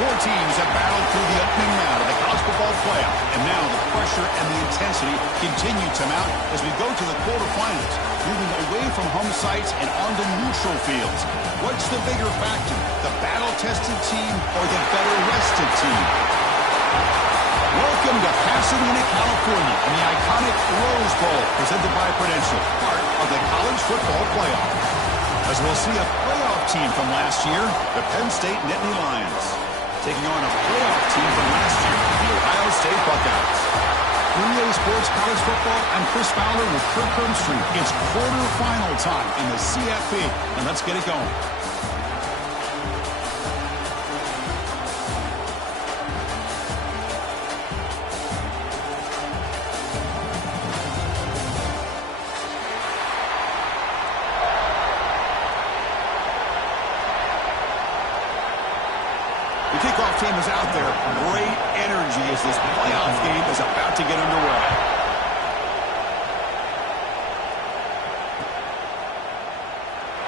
Four teams have battled through the opening round of the college football playoff, and now the pressure and the intensity continue to mount as we go to the quarterfinals, moving away from home sites and onto neutral fields. What's the bigger factor, the battle-tested team or the better-rested team? Welcome to Pasadena, California, in the iconic Rose Bowl, presented by Prudential, part of the college football playoff. As we'll see a playoff team from last year, the Penn State Nittany Lions, taking on a playoff team from last year, the Ohio State Buckeyes. EA Sports College Football, I'm Chris Fowler with Kirk Herbstreit. It's quarterfinal time in the CFP, and let's get it going. Team is out there. Great energy as this playoff game is about to get underway.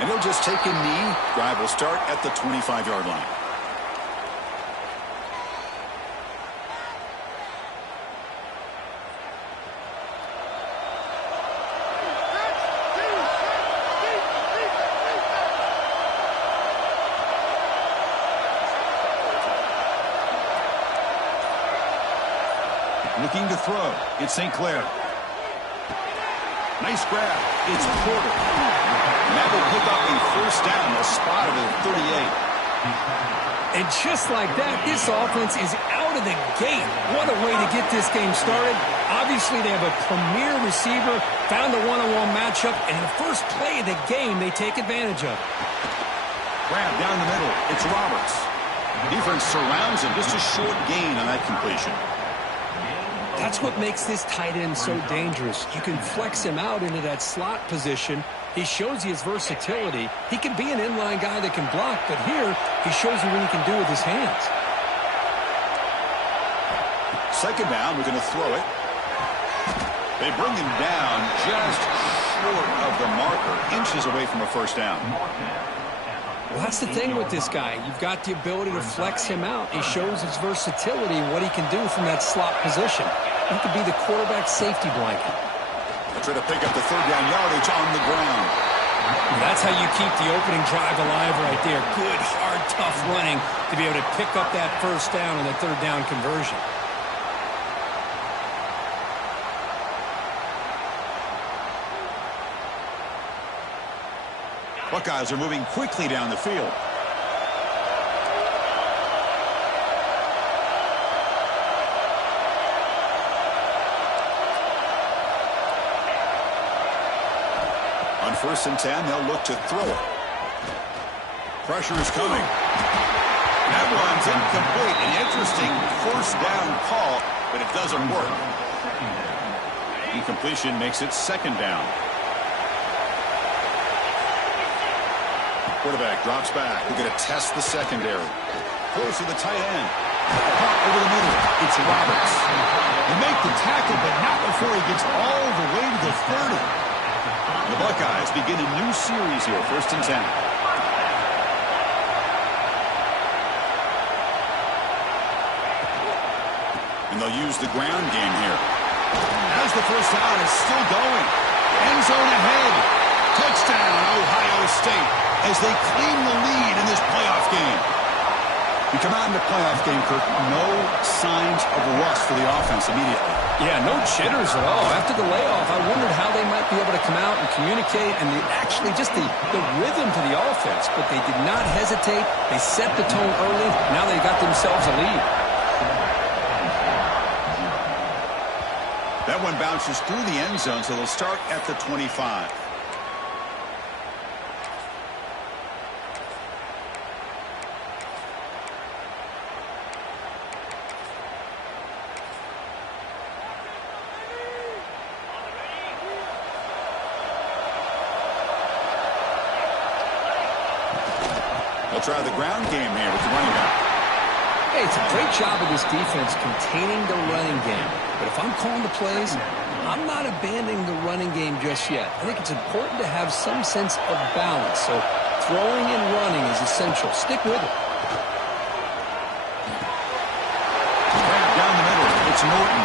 And he'll just take a knee. Drive will start at the 25-yard line. Looking to throw. It's St. Clair. Nice grab. It's Porter. And that will pick up a first down, a spot of the 38. And just like that, this offense is out of the gate. What a way to get this game started. Obviously, they have a premier receiver, found a one-on-one matchup, and in the first play of the game, they take advantage of it. Grab down the middle. It's Roberts. Defense surrounds him. Just a short gain on that completion. That's what makes this tight end so dangerous. You can flex him out into that slot position. He shows you his versatility. He can be an inline guy that can block, but here he shows you what he can do with his hands. Second down, we're going to throw it. They bring him down just short of the marker, inches away from a first down. Well, that's the thing with this guy. You've got the ability to flex him out. He shows his versatility and what he can do from that slot position. He could be the quarterback safety blanket. They try to pick up the third down yardage on the ground. That's how you keep the opening drive alive right there. Good, hard, tough running to be able to pick up that first down on the third down conversion. Buckeyes are moving quickly down the field. On 1st and 10, they'll look to throw it. Pressure is coming. That one's incomplete. An interesting first down call, but it doesn't work. Incompletion makes it second down. Quarterback drops back. We're going to test the secondary. Close to the tight end. Pop over the middle. It's Roberts. They make the tackle, but not before he gets all the way to the 30. The Buckeyes begin a new series here, 1st and 10. And they'll use the ground game here. As the first down is still going. End zone ahead. Touchdown, Ohio State, as they claim the lead in this playoff game. We come out in the playoff game, Kirk, no signs of rust for the offense immediately. Yeah, no jitters at all. After the layoff, I wondered how they might be able to come out and communicate and actually just the rhythm to the offense. But they did not hesitate. They set the tone early. Now they got themselves a lead. That one bounces through the end zone, so they'll start at the 25. They'll try the ground game here with the running back. Hey, it's a great job of this defense containing the running game. But if I'm calling the plays, I'm not abandoning the running game just yet. I think it's important to have some sense of balance. So throwing and running is essential. Stick with it. It's Norton.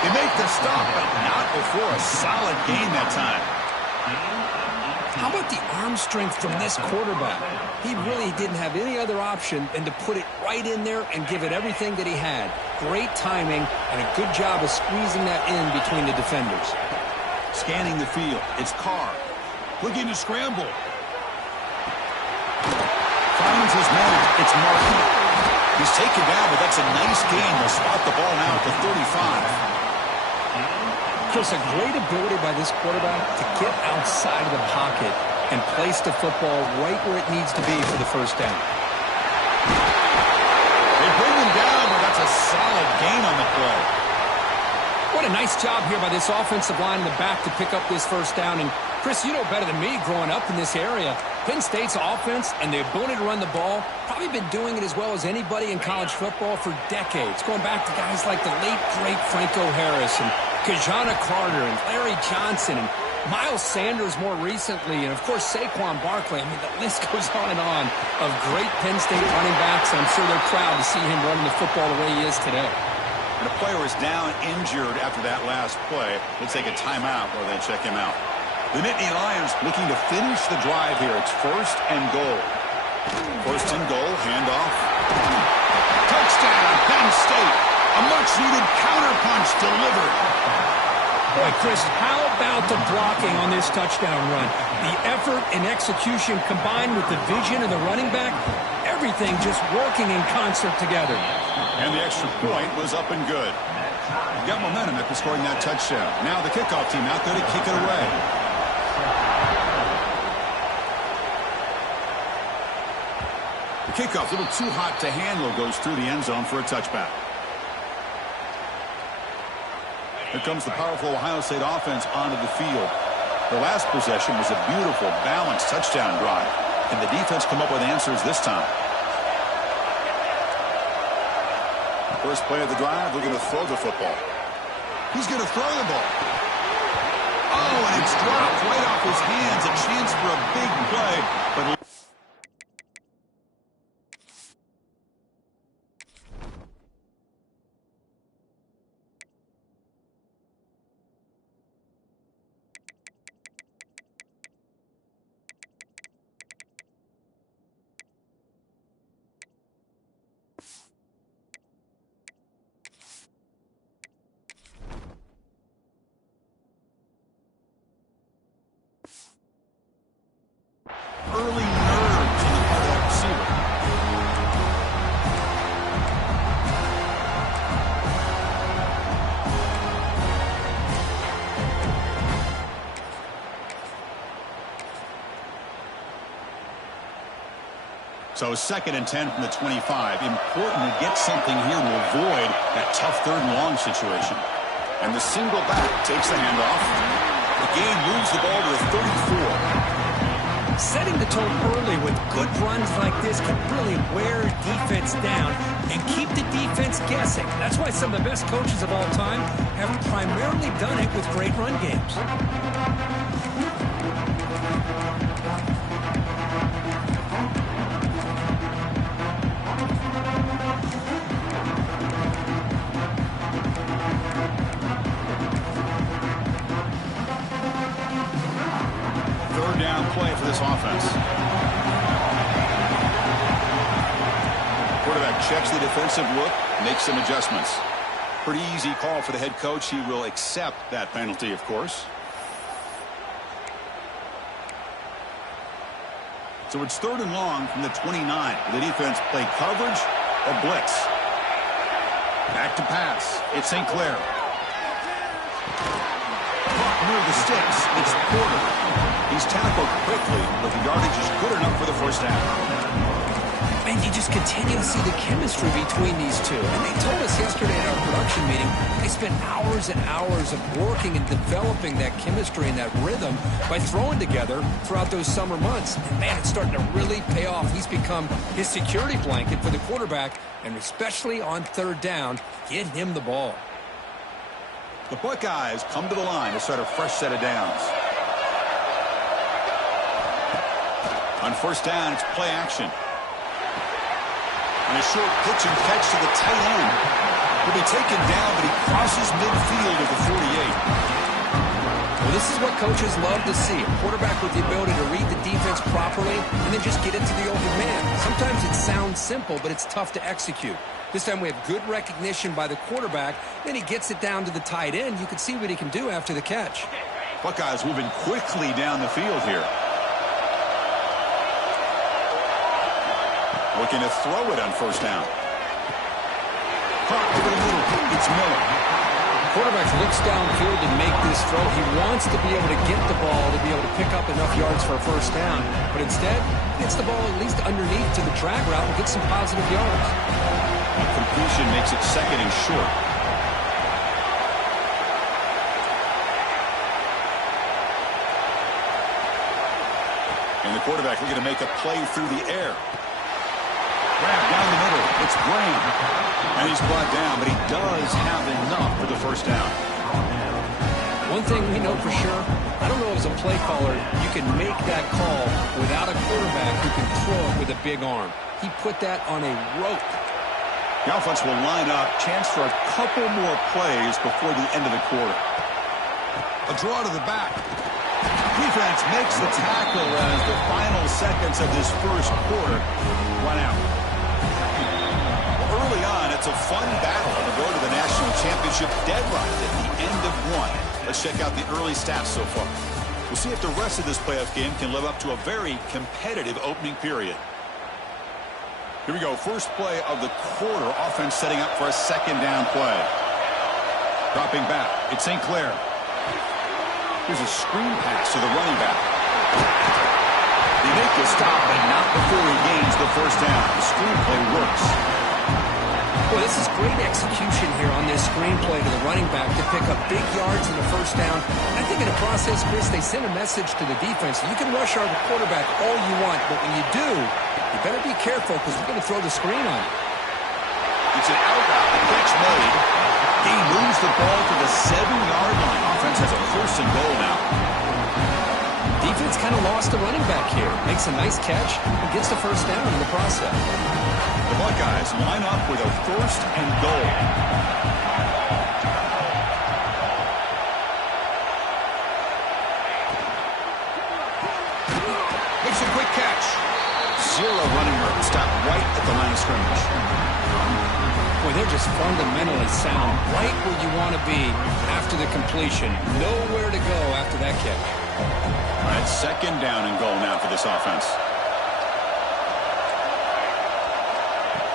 They make the stop, but not before a solid gain that time. How about the arm strength from this quarterback? He really didn't have any other option than to put it right in there and give it everything that he had. Great timing and a good job of squeezing that in between the defenders. Scanning the field, it's Carr. Looking to scramble. Finds his man, it's Martin. He's taken down, but that's a nice gain. They'll spot the ball now at the 35. Chris, a great ability by this quarterback to get outside of the pocket and place the football right where it needs to be for the first down. They bring him down, but that's a solid gain on the play. What a nice job here by this offensive line in the back to pick up this first down. And, Chris, you know better than me growing up in this area, Penn State's offense and the ability to run the ball, probably been doing it as well as anybody in college football for decades, going back to guys like the late, great Franco Harris and Kajana Carter and Larry Johnson and Miles Sanders more recently, and, of course, Saquon Barkley. I mean, the list goes on of great Penn State running backs. I'm sure they're proud to see him running the football the way he is today. And a player is down injured after that last play. They'll take a timeout while they check him out. The Nittany Lions looking to finish the drive here. It's 1st and goal. 1st and goal, handoff. Touchdown, Penn State. A much-needed counterpunch delivered. Boy, Chris, how about the blocking on this touchdown run? The effort and execution combined with the vision of the running back, everything just working in concert together. And the extra point was up and good. Got momentum after scoring that touchdown. Now the kickoff team out there to kick it away. The kickoff, a little too hot to handle, goes through the end zone for a touchback. Here comes the powerful Ohio State offense onto the field. The last possession was a beautiful, balanced touchdown drive. And the defense come up with answers this time. First play of the drive, looking to throw the football. He's going to throw the ball. Oh, and it's dropped right off his hands. A chance for a big play, but early nerves on the part of that receiver. So 2nd and 10 from the 25. Important to get something here to avoid that tough 3rd and long situation. And the single back takes the handoff. The game moves the ball to the 34. Setting the tone early with good runs like this can really wear defense down and keep the defense guessing. That's why some of the best coaches of all time have primarily done it with great run games. Play for this offense. Quarterback checks the defensive look, makes some adjustments. Pretty easy call for the head coach. He will accept that penalty, of course. So it's 3rd and long from the 29. The defense play coverage or blitz. Back to pass. It's St. Clair. Caught near the sticks. It's Porter. He's tackled quickly, but the yardage is good enough for the first down. And you just continue to see the chemistry between these two. And they told us yesterday at our production meeting, they spent hours and hours of working and developing that chemistry and that rhythm by throwing together throughout those summer months. And, man, it's starting to really pay off. He's become his security blanket for the quarterback, and especially on 3rd down, get him the ball. The Buckeyes come to the line to start a fresh set of downs. On 1st down, it's play action. And a short pitch and catch to the tight end. He'll be taken down, but he crosses midfield at the 48. Well, this is what coaches love to see. A quarterback with the ability to read the defense properly and then just get it to the open man. Sometimes it sounds simple, but it's tough to execute. This time we have good recognition by the quarterback. Then he gets it down to the tight end. You can see what he can do after the catch. Buckeyes moving quickly down the field here. Looking to throw it on first down. Caught over the middle. It's Miller. The quarterback looks downfield to make this throw. He wants to be able to get the ball to be able to pick up enough yards for a first down. But instead, he gets the ball at least underneath to the drag route and gets some positive yards. A completion makes it second and short. And the quarterback looking to make a play through the air. Grab down the middle. It's Graham. And he's brought down, but he does have enough for the first down. One thing we know for sure, I don't know as a play caller, you can make that call without a quarterback who can throw it with a big arm. He put that on a rope. The offense will line up. Chance for a couple more plays before the end of the quarter. A draw to the back. Defense makes the tackle as the final seconds of this first quarter run out. Well, early on, it's a fun battle on the road to the national championship deadline at the end of one. Let's check out the early stats so far. We'll see if the rest of this playoff game can live up to a very competitive opening period. Here we go. First play of the quarter. Offense setting up for a second down play. Dropping back. It's St. Clair. Here's a screen pass to the running back. They make the stop, but not before he gains the first down. The screenplay works. Well, this is great execution here on this screenplay to the running back to pick up big yards in the first down. I think in the process, Chris, they send a message to the defense. You can rush our quarterback all you want, but when you do, you better be careful because we're going to throw the screen on you. It's an out route. The catch made. He moves the ball to the 7-yard line. Offense has a first and goal now. Defense kind of lost the running back here. Makes a nice catch and gets the first down in the process. The Buckeyes line up with a first and goal. Makes a quick catch. Zero running room. Stop right at the line of scrimmage. Boy, they're just fundamentally sound. Right where you want to be after the completion. Nowhere to go after that catch. All right, second down and goal now for this offense.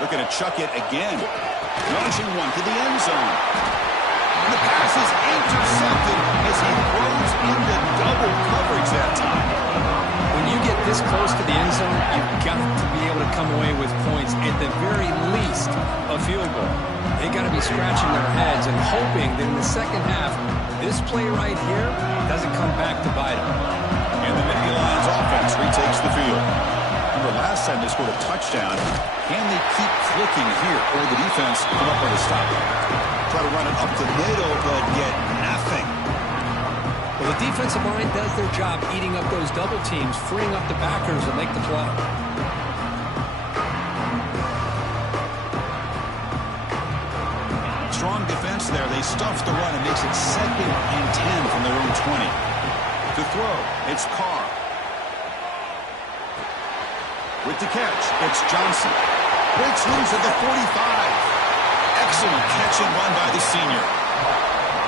Looking to chuck it again. Launching one to the end zone. And the pass is intercepted as he throws into double coverage that time. When you get this close to the end zone, you've got to be able to come away with points, at the very least, a field goal. They got to be scratching their heads and hoping that in the second half, this play right here doesn't come back to bite them. And the Nittany Lions offense retakes the field. Remember, last time they scored a touchdown. Can they keep clicking here, or the defense come up with a stop? Try to run it up the middle, but get nothing. Well, the defensive line does their job eating up those double teams, freeing up the backers to make the play. Strong defense there. They stuff the run and makes it 2nd and 10 from their own 20. To throw, it's Carr. With the catch, it's Johnson. Breaks loose at the 45. Excellent catch and run by the senior.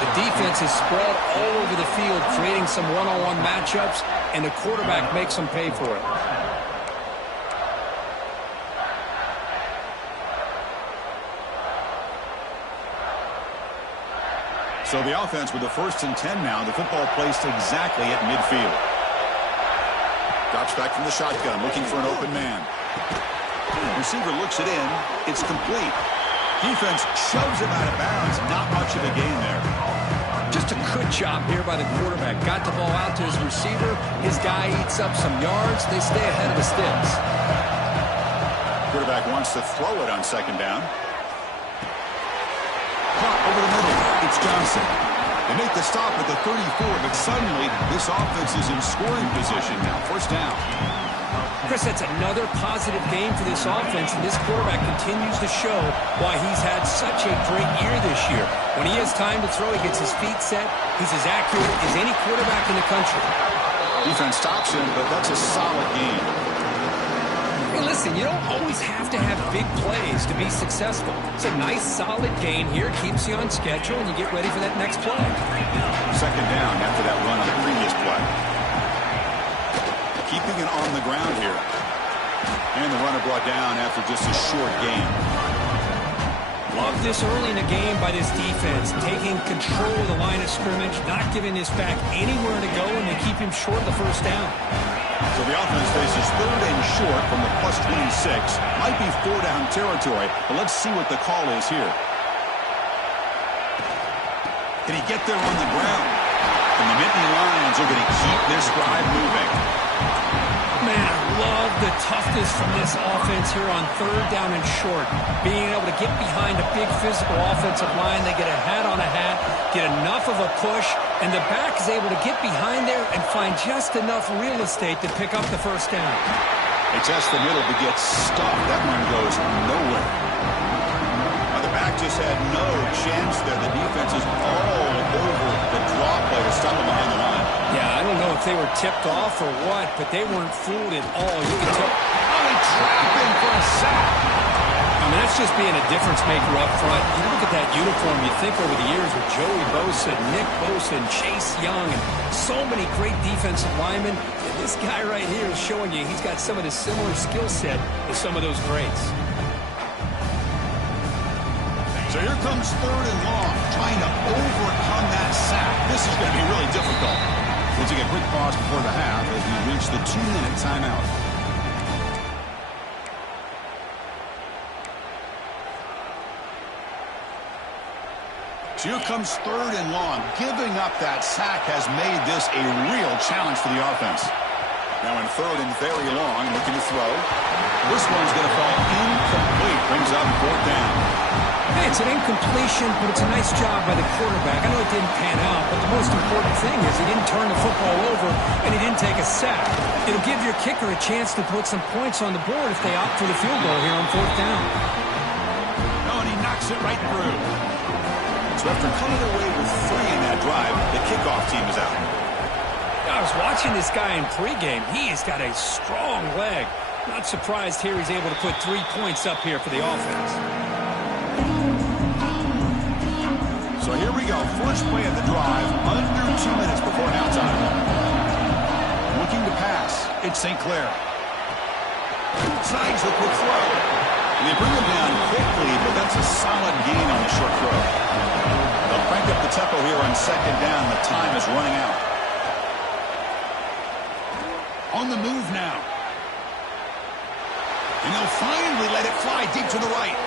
The defense is spread all over the field, creating some one-on-one matchups, and the quarterback makes them pay for it. So the offense with the 1st and 10 now. The football placed exactly at midfield. Drops back from the shotgun, looking for an open man. Receiver looks it in. It's complete. Defense shoves him out of bounds. Not much of a gain there. Just a good job here by the quarterback. Got the ball out to his receiver. His guy eats up some yards. They stay ahead of the sticks. Quarterback wants to throw it on second down. Caught over the middle. It's Johnson. They make the stop at the 34, but suddenly this offense is in scoring position now. First down. Chris, that's another positive game for this offense, and this quarterback continues to show why he's had such a great year this year. When he has time to throw, he gets his feet set. He's as accurate as any quarterback in the country. Defense stops him, but that's a solid game. Hey, listen, you don't always have to have big plays to be successful. It's a nice, solid gain here. Keeps you on schedule, and you get ready for that next play. Second down after that run on the previous play. Keeping it on the ground here. And the runner brought down after just a short gain. Love this early in the game by this defense. Taking control of the line of scrimmage, not giving this back anywhere to go, and they keep him short of the first down. So the offense faces third and short from the plus 26. Might be 4-down territory, but let's see what the call is here. Can he get there on the ground? And the Nittany Lions are going to keep this drive moving. Man, I love the toughness from this offense here on third down and short. Being able to get behind a big physical offensive line. They get a hat on a hat, get enough of a push, and the back is able to get behind there and find just enough real estate to pick up the first down. They test the middle, but gets stuffed. That one goes nowhere. Now the back just had no chance there. The defense is all over the draw play to stop him behind the line. Yeah, I don't know if they were tipped off or what, but they weren't fooled at all. You can tell. Oh, they trap him for a sack. I mean, that's just being a difference maker up front. You look at that uniform, you think over the years with Joey Bosa, Nick Bosa, and Chase Young, and so many great defensive linemen. And this guy right here is showing you he's got some of the similar skill set as some of those greats. So here comes third and long, trying to overcome that sack. This is going to be really difficult. We'll take a quick pause before the half as we reach the 2-minute timeout. So here comes third and long. Giving up that sack has made this a real challenge for the offense. Now in third and very long, looking to throw. This one's going to fall incomplete. Brings up fourth down. Hey, it's an incompletion, but it's a nice job by the quarterback. I know it didn't pan out, but the most important thing is he didn't turn the football over and he didn't take a sack. It'll give your kicker a chance to put some points on the board if they opt for the field goal here on fourth down. Oh, and he knocks it right through. So after coming away with 3 in that drive, the kickoff team is out. I was watching this guy in pregame. He's got a strong leg. Not surprised here he's able to put 3 points up here for the offense. So here we go. First play of the drive, under 2 minutes before halftime. Looking to pass. It's St. Clair. Snags the quick throw. And they bring him down quickly, but that's a solid gain on the short throw. They'll crank up the tempo here on second down. The time is running out. On the move now. And they'll finally let it fly deep to the right.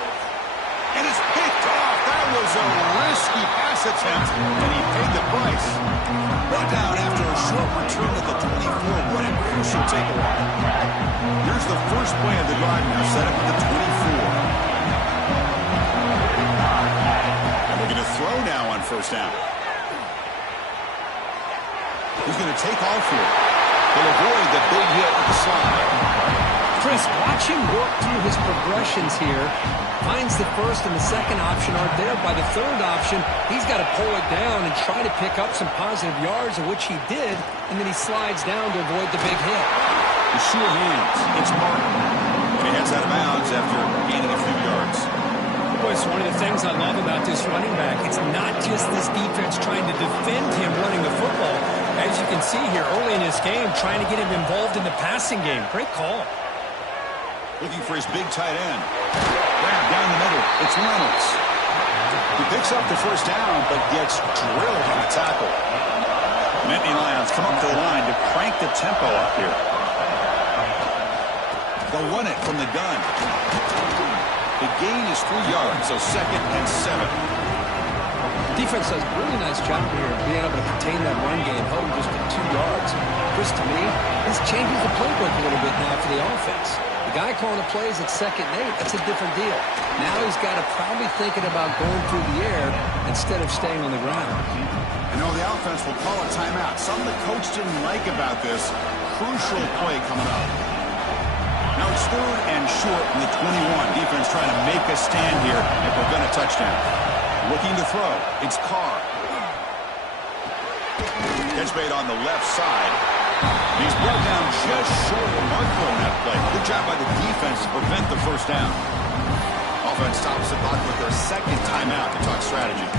And it's picked off. That was a risky pass attempt, and he paid the price. Brought down after a short return at the 24. What a crucial takeaway. Here's the first play of the drive now, set up at the 24. And we're going to throw now on first down. He's going to take off here. He'll avoid the big hit with the slide. Chris, watch him work through his progressions here. Finds the first and the second option aren't there. By the third option, he's got to pull it down and try to pick up some positive yards, of which he did, and then he slides down to avoid the big hit. The sure hands. It's Martin. And he heads out of bounds after gaining a few yards. Boy, it's one of the things I love about this running back. It's not just this defense trying to defend him running the football. As you can see here early in this game, trying to get him involved in the passing game. Great call. Looking for his big tight end. Grab down the middle. It's Reynolds. He picks up the first down, but gets drilled on the tackle. Nittany Lions come up to the line to crank the tempo up here. They'll run it from the gun. The gain is 3 yards, so second and 7. Defense does a really nice job here of being able to contain that run game, held him just at 2 yards. Chris, to me, this changes the playbook a little bit now for the offense. The guy calling the plays at 2nd and 8, that's a different deal. Now he's got to probably thinking about going through the air instead of staying on the ground. I know the offense will call a timeout. Something the coach didn't like about this. Crucial play coming up. Now it's 3rd and short from the 21. Defense trying to make a stand here and prevent a touchdown. Looking to throw. It's Carr. Catch made on the left side. He's brought down just short of the marker on that play. Good job by the defense to prevent the first down. Offense stops the clock with their 2nd timeout to talk strategy.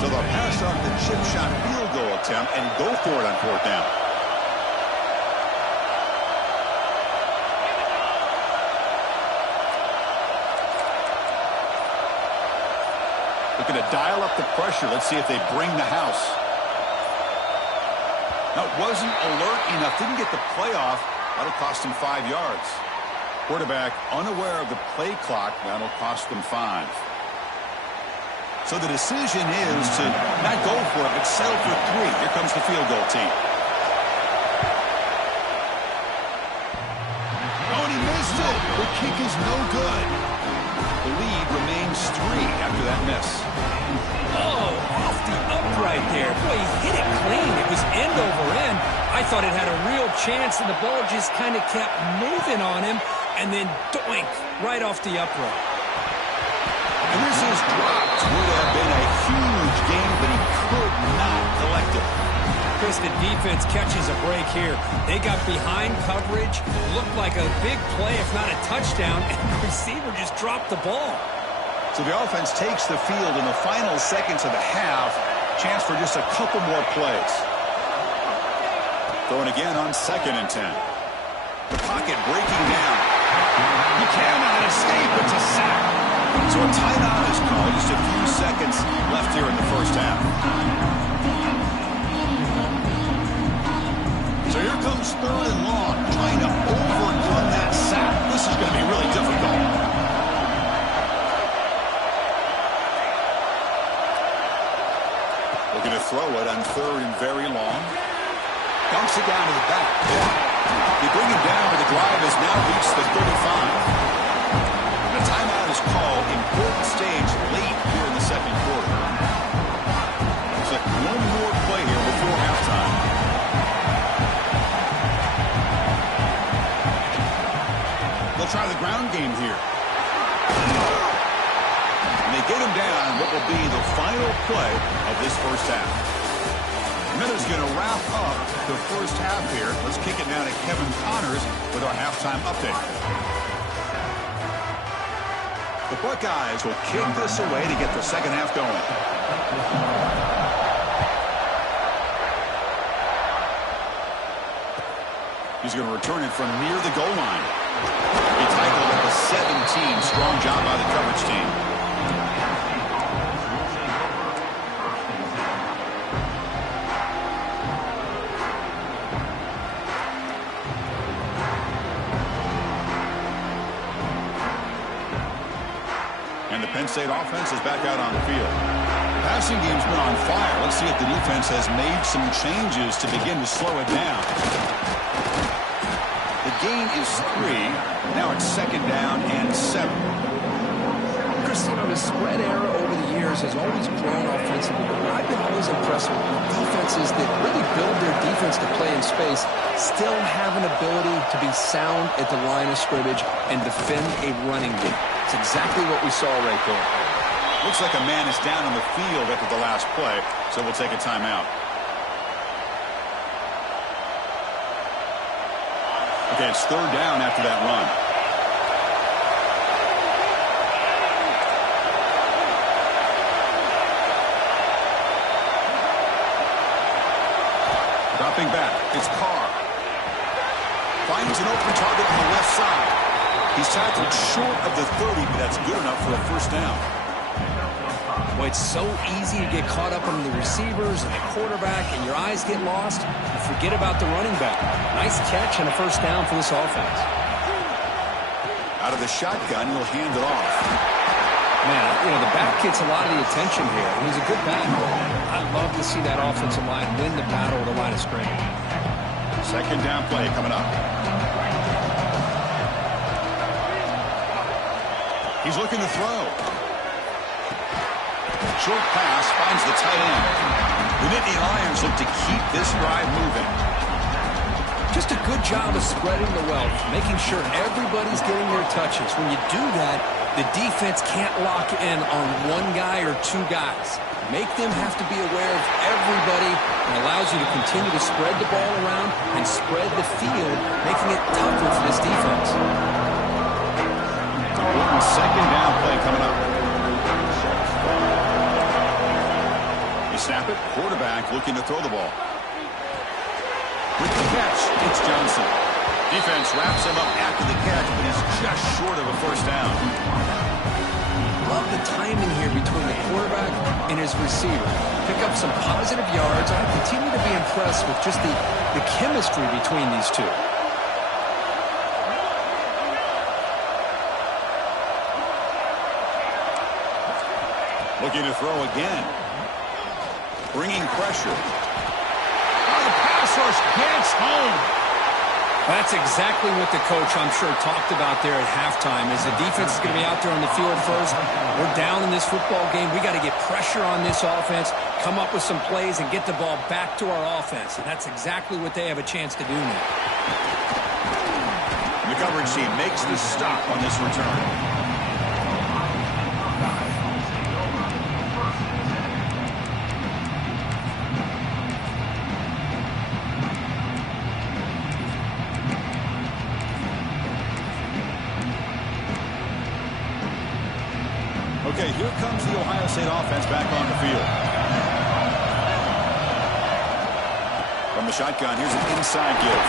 So they'll pass off the chip shot field goal attempt and go for it on 4th down. Looking to dial up the pressure. Let's see if they bring the house. Now, it wasn't alert enough. Didn't get the play off. That'll cost him 5 yards. Quarterback unaware of the play clock. That'll cost them 5. So the decision is to not go for it, but settle for 3. Here comes the field goal team. Oh, and he missed it. The kick is no good. The lead remains 3 after that miss. Oh, off the upright there. Boy, he hit it clean. It was end over end. I thought it had a real chance, and the ball just kind of kept moving on him, and then doink, right off the upright. And this is dropped. Would have been a huge gain, but he could not collect it. Chris, the defense catches a break here. They got behind coverage, looked like a big play, if not a touchdown, and the receiver just dropped the ball. So the offense takes the field in the final seconds of the half. Chance for just a couple more plays. Throwing again on 2nd and 10. The pocket breaking down. He cannot escape. It's a sack. So a timeout is called. Just a few seconds left here in the first half. So here comes 3rd and long, trying to overcome that sack. This is going to be really difficult. Looking to throw it on 3rd and very long. Dumps it down to the back. They bring it down, but the drive has now reached the 35. The timeout is called. Important stage late here in the 2nd quarter. Looks like one more play here before halftime. They'll try the ground game here. And they get him down what will be the final play of this first half. Miller's going to wrap up the first half here. Let's kick it now to Kevin Connors with our halftime update. The Buckeyes will kick this away to get the second half going. He's going to return it from near the goal line. He tackled at the 17. Strong job by the coverage team. And the Penn State offense is back out on the field. The passing game's been on fire. Let's see if the defense has made some changes to begin to slow it down. The gain is 3. Now it's 2nd down and 7. Chris, you know, the spread era over the years has always grown offensively, but I've been always impressed with defenses that really build their defense to play in space, still have an ability to be sound at the line of scrimmage and defend a running game. It's exactly what we saw right there. Looks like a man is down on the field after the last play, so we'll take a timeout. Okay, it's 3rd down after that run. Dropping back, it's Carr. Finds an open target on the left side. He's tackled short of the 30, but that's good enough for a first down. Boy, it's so easy to get caught up in the receivers and the quarterback, and your eyes get lost. You forget about the running back. Nice catch and a first down for this offense. Out of the shotgun, he'll hand it off. Man, you know, the back gets a lot of the attention here. He's a good back. I'd love to see that offensive line win the battle at the line of scrimmage. 2nd down play coming up. He's looking to throw. Short pass finds the tight end. The Nittany Lions look to keep this drive moving. Just a good job of spreading the wealth, making sure everybody's getting their touches. When you do that, the defense can't lock in on one guy or two guys. Make them have to be aware of everybody, and allows you to continue to spread the ball around and spread the field, making it tougher for this defense. Important second down play coming up. They snap it. Quarterback looking to throw the ball. With the catch, it's Johnson. Defense wraps him up after the catch, but he's just short of a first down. Love the timing here between the quarterback and his receiver. Pick up some positive yards. I continue to be impressed with just the chemistry between these two. Looking to throw again. Bringing pressure. Oh, the pass rush gets home. That's exactly what the coach, I'm sure, talked about there at halftime, is the defense is going to be out there on the field first. We're down in this football game. We got to get pressure on this offense, come up with some plays, and get the ball back to our offense. And that's exactly what they have a chance to do now. The coverage team makes the stop on this return. Okay, here comes the Ohio State offense back on the field. From the shotgun, here's an inside give.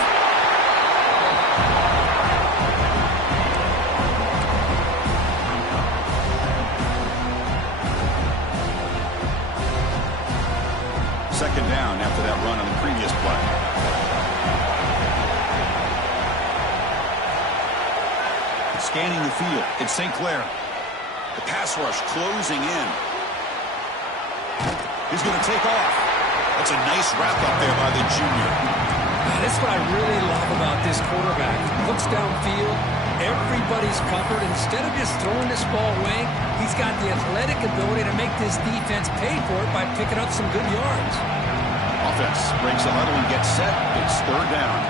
Second down after that run on the previous play. Scanning the field, it's St. Clair. The pass rush closing in. He's going to take off. That's a nice wrap up there by the junior. That's what I really love about this quarterback. Looks downfield. Everybody's covered. Instead of just throwing this ball away, he's got the athletic ability to make this defense pay for it by picking up some good yards. Offense breaks the huddle and gets set. It's third down.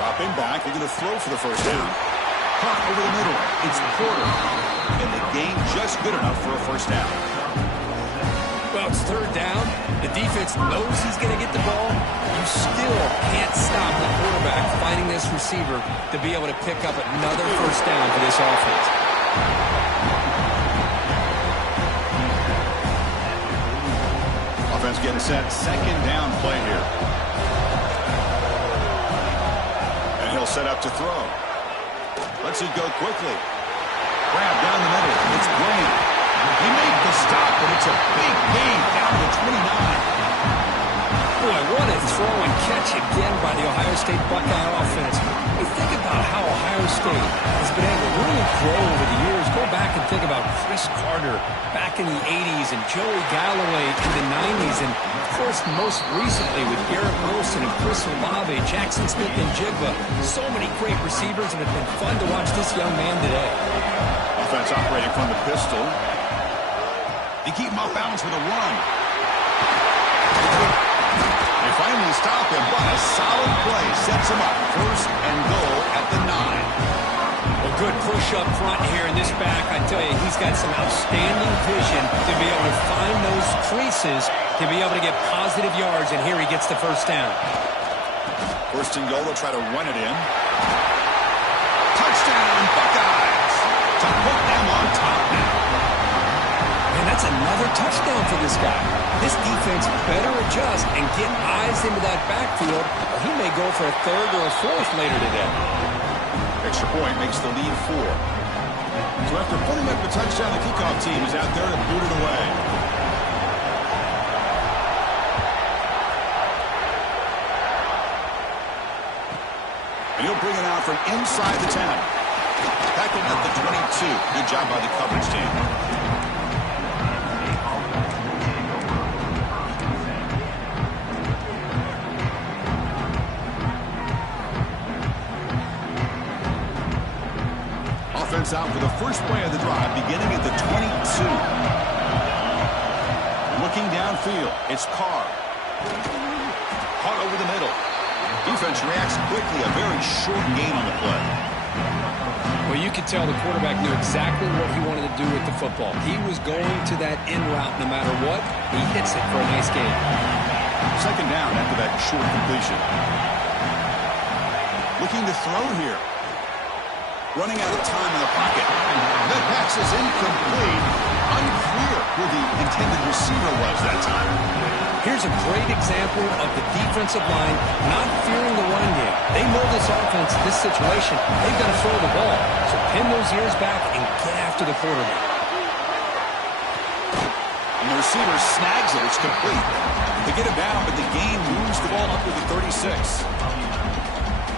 Dropping back. They're going to throw for the first down. Caught over the middle. It's Porter. And the game just good enough for a first down. Well, it's third down. The defense knows he's going to get the ball. You still can't stop the quarterback finding this receiver to be able to pick up another first down for this offense. Offense getting set. Second down play here. And he'll set up to throw. Lets it go quickly. Grab down the middle. It's Graham. He made the stop, but it's a big gain down to 29. Boy, what a throw and catch again by the Ohio State Buckeye offense. You think about how Ohio State has been able to really grow over the years. Go back and think about Chris Carter back in the 80s and Joey Galloway in the 90s. And, of course, most recently with Garrett Wilson and Chris Olave, Jackson Smith and Jigba. So many great receivers, and it's been fun to watch this young man today. Offense operating from the pistol. They keep him off balance with a run. They finally stop him, but a solid play sets him up. First and goal at the 9. Well, good push up front here in this back. I tell you, he's got some outstanding vision to be able to find those creases, to be able to get positive yards, and here he gets the first down. First and goal, they'll try to run it in. Touchdown, Buckeyes! To put them on top now. And that's another touchdown for this guy. This defense better adjust and get eyes into that backfield, or he may go for a third or a fourth later today. Extra point makes the lead 4. So after putting up the touchdown, the kickoff team is out there to boot it away. And he'll bring it out from inside the 10. Tackled at the 22. Good job by the coverage team. offense out for the first play of the drive, beginning at the 22. Looking downfield, it's Carr. Caught over the middle. Defense reacts quickly, a very short gain on the play. Well, you could tell the quarterback knew exactly what he wanted to do with the football. He was going to that in route no matter what. He hits it for a nice gain. Second down after that short completion. Looking to throw here. Running out of time in the pocket. That pass is incomplete. Unclear who the intended receiver was that time. Here's a great example of the defensive line not fearing the run game. They know this offense, this situation, they've got to throw the ball. So pin those ears back and get after the quarterback. And the receiver snags it. It's complete. They get it down, but the game moves the ball up to the 36.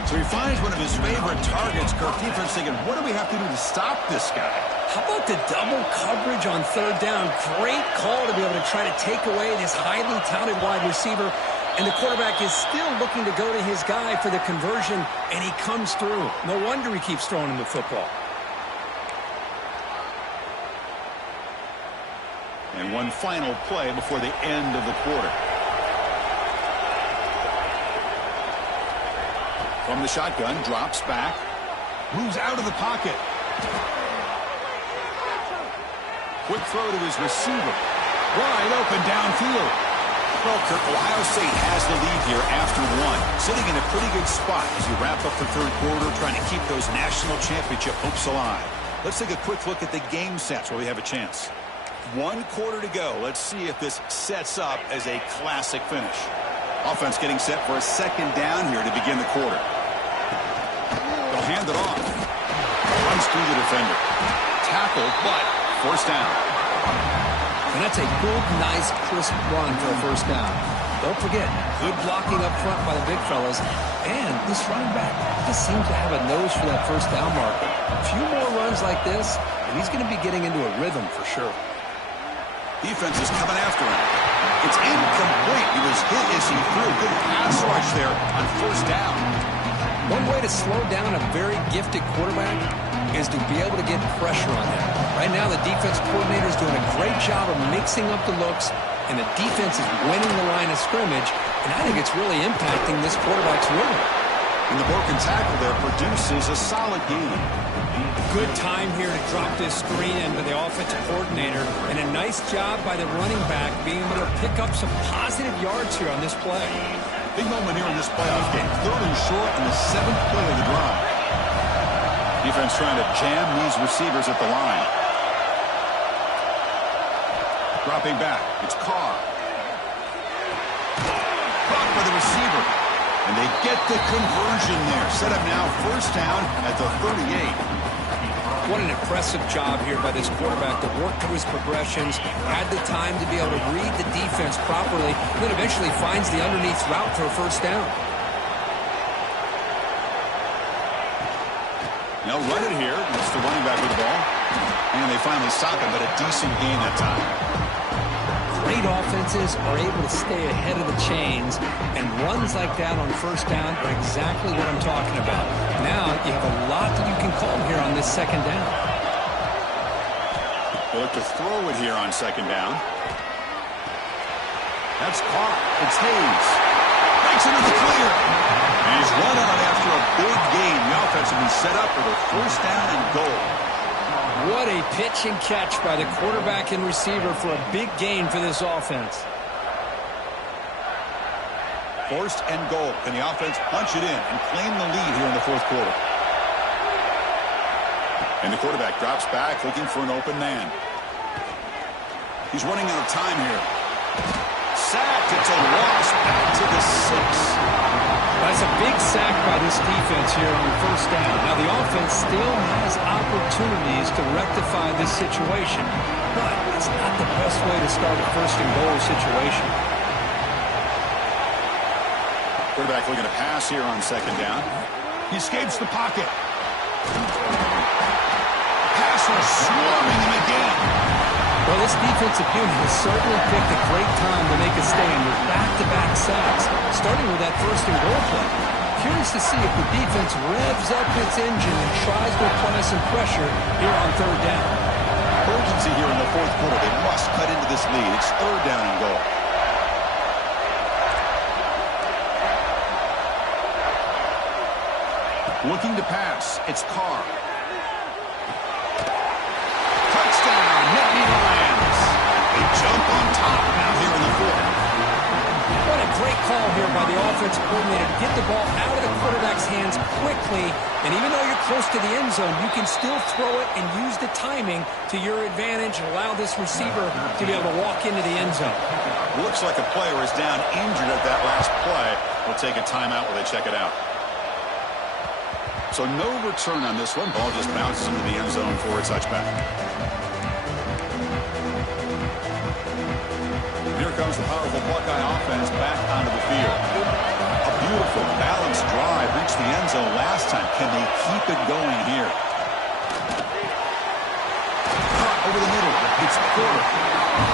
So he finds one of his favorite targets. Kirk defense thinking, what do we have to do to stop this guy? How about the double coverage on third down? Great call to be able to try to take away this highly touted wide receiver. And the quarterback is still looking to go to his guy for the conversion, and he comes through. No wonder he keeps throwing him the football. And one final play before the end of the quarter. From the shotgun, drops back, moves out of the pocket. Quick throw to his receiver. Wide open downfield. Well, Kirk, Ohio State has the lead here after one. Sitting in a pretty good spot as you wrap up the third quarter, trying to keep those national championship hopes alive. Let's take a quick look at the game sets where we have a chance. 1 quarter to go. Let's see if this sets up as a classic finish. Offense getting set for a second down here to begin the quarter. They'll hand it off. Runs through the defender. Tackled, but forced down. And that's a good, nice, crisp run for a first down. Don't forget, good blocking up front by the big fellas. And this running back just seems to have a nose for that first down marker. A few more runs like this, and he's going to be getting into a rhythm for sure. Defense is coming after him. It's incomplete. He was hit as he threw. Good pass rush there on first down. One way to slow down a very gifted quarterback is to be able to get pressure on him. Right now, the defense coordinator is doing a great job of mixing up the looks, and the defense is winning the line of scrimmage, and I think it's really impacting this quarterback's rhythm. And the broken tackle there produces a solid gain. Good time here to drop this screen into the offensive coordinator, and a nice job by the running back being able to pick up some positive yards here on this play. Big moment here in this playoff game. Third and short in the 7th play of the drive. Defense trying to jam these receivers at the line. Dropping back. It's Carr. Caught by the receiver. And they get the conversion there. Set up now first down at the 38. What an impressive job here by this quarterback to work through his progressions, had the time to be able to read the defense properly, and then eventually finds the underneath route for a first down. Now run it here. It's the running back with the ball. And they finally stop him, but a decent gain that time. Great offenses are able to stay ahead of the chains, and runs like that on first down are exactly what I'm talking about. Now you have a lot that you can call here on this second down. They look to throw it here on second down. That's Carr. It's Hayes. Breaks into the clear. And he's run out after a big gain. The offense will be set up for the first down and goal. What a pitch and catch by the quarterback and receiver for a big gain for this offense. First and goal. Can the offense punch it in and claim the lead here in the fourth quarter? And the quarterback drops back looking for an open man. He's running out of time here. Sacked. It's a loss back to the 6. That's a big sack by this defense here on first down. Now, the offense still has opportunities to rectify this situation, but it's not the best way to start a first and goal situation. Quarterback looking to pass here on second down. He escapes the pocket. Passer swarming him again. Well, this defensive unit has certainly picked a great time to make a stand with back-to-back sacks, starting with that first and goal play. curious to see if the defense revs up its engine and tries to apply some pressure here on third down. Urgency here in the fourth quarter. They must cut into this lead. It's third down and goal. Looking to pass. It's Carr. Touchdown. Nittany Lions. They jump on top now here in the fourth. What a great call here by the offensive coordinator to get the ball out of the quarterback's hands quickly. And even though you're close to the end zone, you can still throw it and use the timing to your advantage and allow this receiver to be able to walk into the end zone. Looks like a player is down injured at that last play. We'll take a timeout while they check it out. So no return on this one. Ball just bounces into the end zone for a touchback. Here comes the powerful Buckeye offense back onto the field. A beautiful, balanced drive reached the end zone last time. Can they keep it going here? Caught over the middle. It's Porter.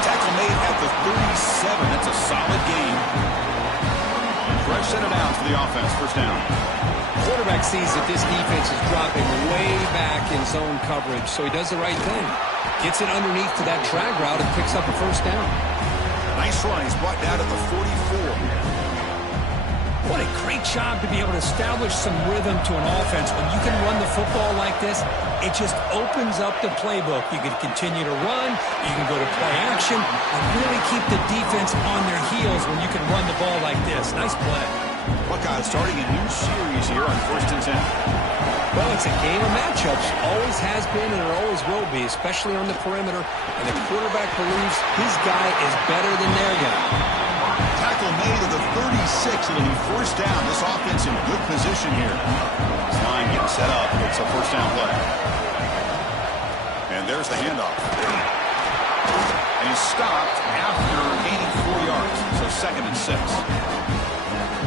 Tackle made at the 37. That's a solid gain. Fresh set of downs for the offense. First down. Quarterback sees that this defense is dropping way back in zone coverage, so he does the right thing. Gets it underneath to that drag route and picks up a first down. Nice run. He's brought down at the 44. What a great job to be able to establish some rhythm to an offense. When you can run the football like this, it just opens up the playbook. You can continue to run, you can go to play action, and really keep the defense on their heels when you can run the ball like this. Nice play. Buckeye starting a new series here on 1st and 10. Well, it's a game of matchups. Always has been and it always will be, especially on the perimeter. And the quarterback believes his guy is better than their guy. Tackle made at the 36. It'll be first down. This offense in good position here. This line getting set up. It's a first down play. And there's the handoff. And he's stopped after gaining 4 yards. So 2nd and 6.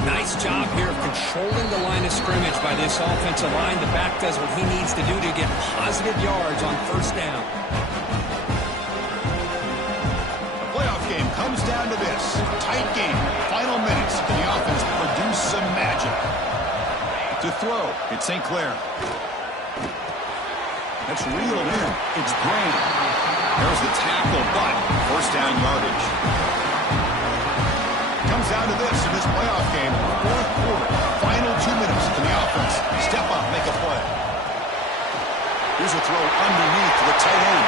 Nice job here of controlling the line of scrimmage by this offensive line. The back does what he needs to do to get positive yards on first down. The playoff game comes down to this. Tight game. Final minutes. Can the offense produce some magic? To throw, it's St. Clair. That's reeled in. It's Brain. There's the tackle, but first down yardage. Comes down to this in this playoff game. Fourth quarter. Final 2 minutes. Can the offense step up, make a play? Here's a throw underneath to the tight end.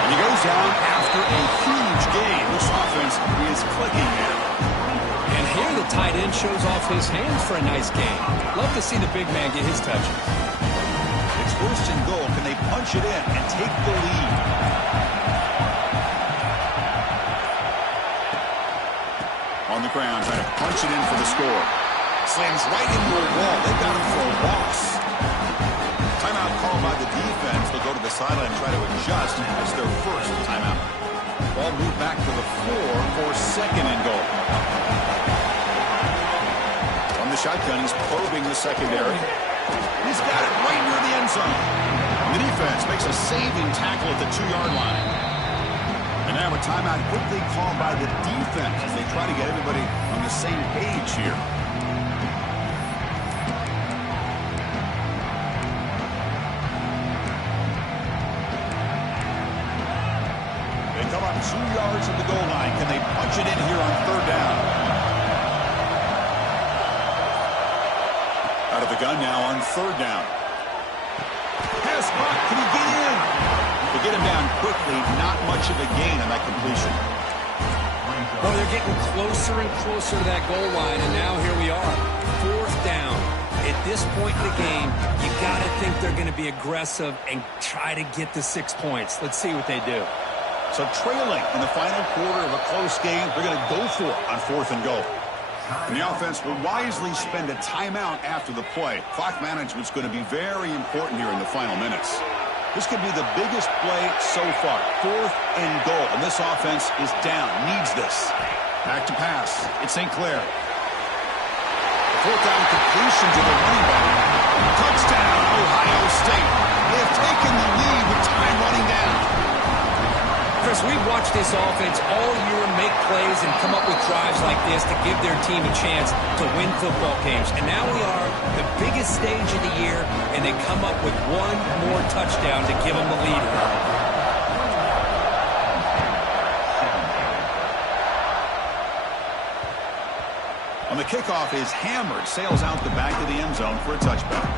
And he goes down after a huge gain. This offense is clicking now. And here the tight end shows off his hands for a nice gain. Love to see the big man get his touches. It's 1st and goal. Can they punch it in and take the lead? On the ground, trying to punch it in for the score. Slams right into a wall. They've got him for a loss. Timeout called by the defense. They'll go to the sideline and try to adjust. It's their first timeout. Ball moved back to the floor for 2nd and goal. From the shotgun, he's probing the secondary. He's got it right near the end zone. And the defense makes a saving tackle at the 2-yard line. And now a timeout quickly called by the defense as they try to get everybody on the same page here. They come up 2 yards of the goal line. Can they punch it in here on third down? Out of the gun now on third down. Pass caught. Can he get in? To get him down quickly, not much of a gain on that completion. Well, they're getting closer and closer to that goal line, and now here we are. Fourth down. At this point in the game, you got to think they're going to be aggressive and try to get the 6 points. Let's see what they do. So trailing in the final quarter of a close game, they're going to go for it on 4th and goal. And the offense will wisely spend a timeout after the play. Clock management's going to be very important here in the final minutes. This could be the biggest play so far. 4th and goal. And this offense is down. Needs this. Back to pass. It's St. Clair. The 4th down completion to the running back. Touchdown, Ohio State. They have taken the lead with time running down. Chris, we've watched this offense all year make plays and come up with drives like this to give their team a chance to win football games. And now we are the biggest stage of the year, and they come up with one more touchdown to give them the lead. On the kickoff is hammered, sails out the back of the end zone for a touchback.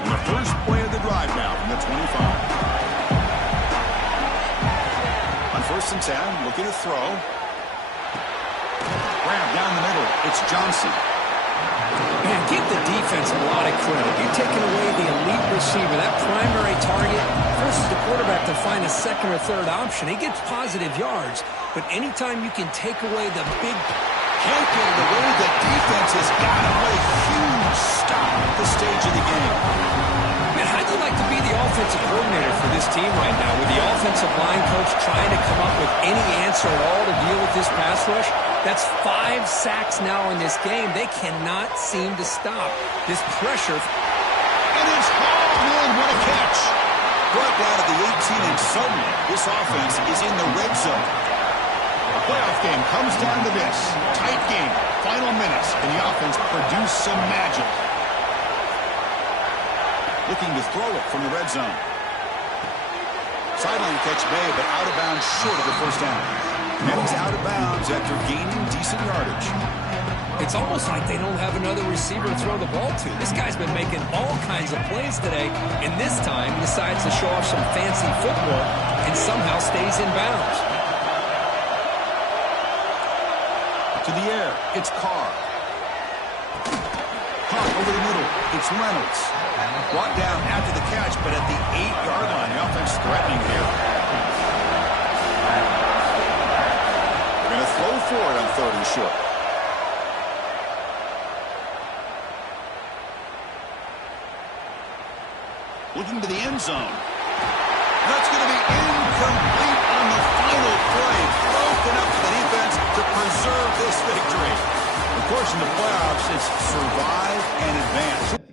And the first play of the drive now from the 25. On 1st and 10, looking to throw. Grab down the middle. It's Johnson. Man, give the defense a lot of credit. You're taking away the elite receiver, that primary target, forces the quarterback to find a second or third option. He gets positive yards, but anytime you can take away the big... Can't get it away. The defense has got him with a huge stop at this stage of the game. Man, how'd you like to be the offensive coordinator for this team right now, with the offensive line coach trying to come up with any answer at all to deal with this pass rush? That's 5 sacks now in this game. They cannot seem to stop this pressure. And it's hauled in. What a catch. Brought down at the 18, and suddenly this offense is in the red zone. A playoff game comes down to this. Tight game. Final minutes, and the offense produced some magic. Looking to throw it from the red zone. Sideline catch made, but out of bounds short of the first down. And he's out of bounds after gaining decent yardage. It's almost like they don't have another receiver to throw the ball to. This guy's been making all kinds of plays today, and this time decides to show off some fancy footwork and somehow stays in bounds. To the air, it's Carr. Caught over the middle, it's Reynolds. Brought down after the catch, but at the 8-yard line, the offense threatening here. They're going to throw for it on 3rd and short. Looking to the end zone. That's going to be incomplete on the final play. Broken up to the defense to preserve this victory. Of course, in the playoffs, it's survive and advance.